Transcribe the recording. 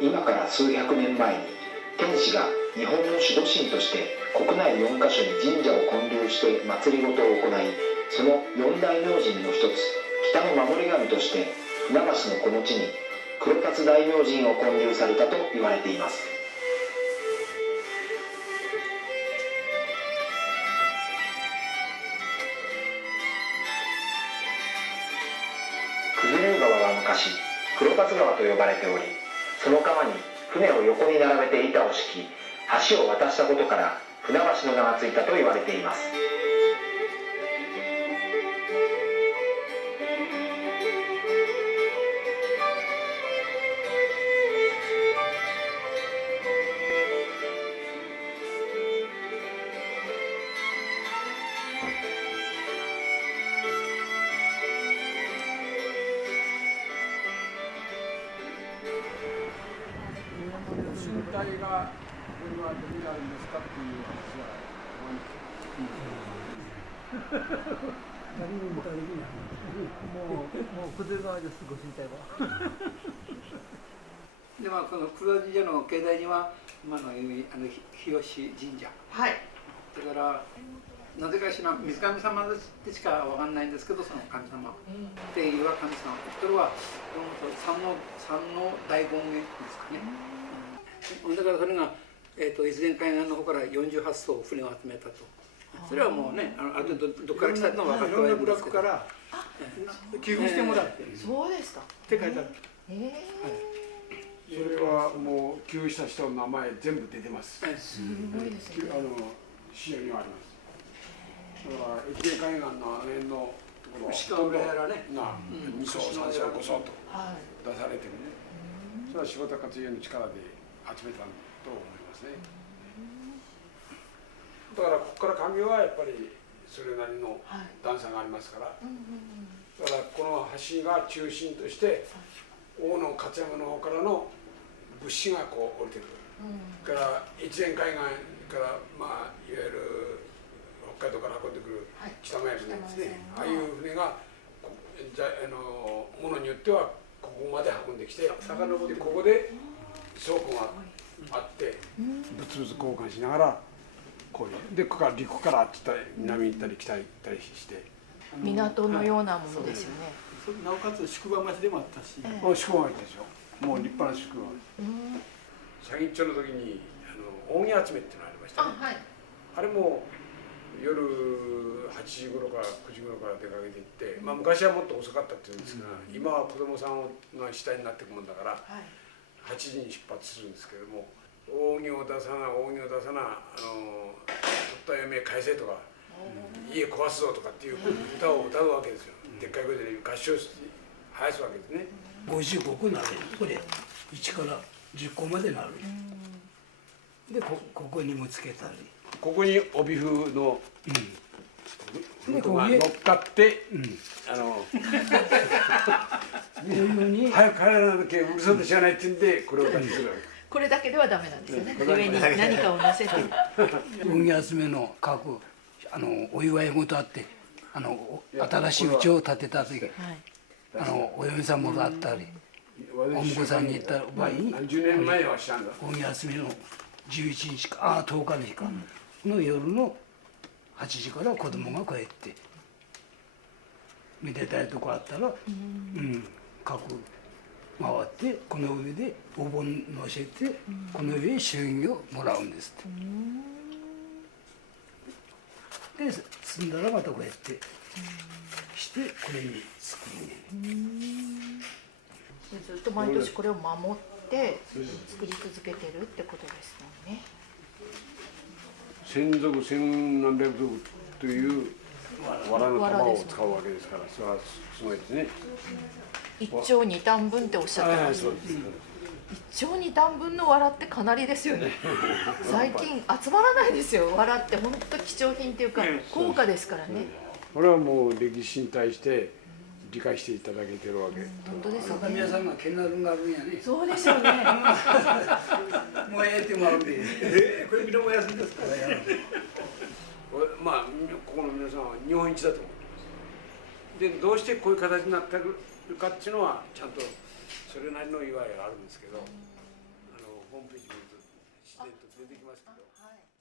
今から数百年前に天子が日本の守護神として国内4カ所に神社を建立して祭りごとを行い、その四大明神の一つ北の守り神として船橋のこの地に黒龍大明神を建立されたと言われています。九頭竜川は昔黒龍川と呼ばれており、その川に船を横に並べて板を敷き橋を渡したことから船橋の名がついたと言われています。身体がこれはどうなるんですかっていう話はもう崩れ側です、ご身体は。でこの黒神社の境内には今の日吉神社、はい、だからなぜかしら水神様でしかわかんないんですけど、その神様っていう神様、それは三の大権現ですかね。だからそれが、越前海岸の方から48艘船を集めたと。それはもうね、あとどっから来たのは分かってはいるんですけど、から寄付してもらって、そうですか。って書いてある。それはもう寄付した人の名前全部出てます。すごいですね。資料にはあります。だから越前海岸の辺のところ鹿浦やらね、2艘3艘5艘と出されてるね。それは柴田勝家の力で集めたと思いますね。だからここから上はやっぱりそれなりの段差がありますから、だからこの橋が中心として大野勝山の方からの物資がこう降りてくる、から越前海岸から、いわゆる北海道から運んでくる北前船ですね、ああいう船がものによってはここまで運んできて、でここで倉庫があって物々交換しながらこういうでここから陸からあっち行ったり南行ったり北行ったりして、港のようなものですよね。なおかつ宿場町でもあったし、宿場町でしょ、もう立派な宿場町。先っちょの時に扇集めっていうのがありましたね。あれも夜8時頃から9時頃から出かけていって、昔はもっと遅かったっていうんですが、今は子供さんが主体になっていくもんだから、8時に出発するんですけども、扇を出さな取った嫁返せとか、家壊すぞとかっていう歌を歌うわけですよ。でっかい声で合唱して生やすわけですね。55個なる、これ1から10個までなる。でここにもつけたり、ここに帯風のことが乗っかって、早く帰らなきゃうるさと知らないって言うんでこれを出してくるわけ。これだけではダメなんですよね。上に何かを乗せて。扇集めの各お祝い事あって、新しい家を建てた時、お嫁さんもらったり、お婿さんに行った場合に、何十年前はしたんだ。扇集めの11日か10日の日かの夜の8時から子供が帰ってめでたいとこあったら、各回ってこの上でお盆乗せて、この上へ祝儀をもらうんですって。で済んだらまたこうやってしてこれに作るね。ずっと毎年これを守って作り続けてるってことですもんね。千足千何百足という藁の束を使うわけですから、それはすごいですね。一丁二短分っておっしゃってます。一丁二短分の藁ってかなりですよね。最近集まらないですよ。藁って本当貴重品っていうか高価ですからね。これはもう歴史に対して理解していただけてるわけ。本当ですよね。皆さんがけなるんがあるんやね。そうでしょうね。もうええってもあるんで。これ見るも安いですからや。ここの皆さんは日本一だと思ってます。でどうしてこういう形になってるかっていうのはちゃんとそれなりの祝いがあるんですけど、ホームページ見ると自然と出てきますけど。はい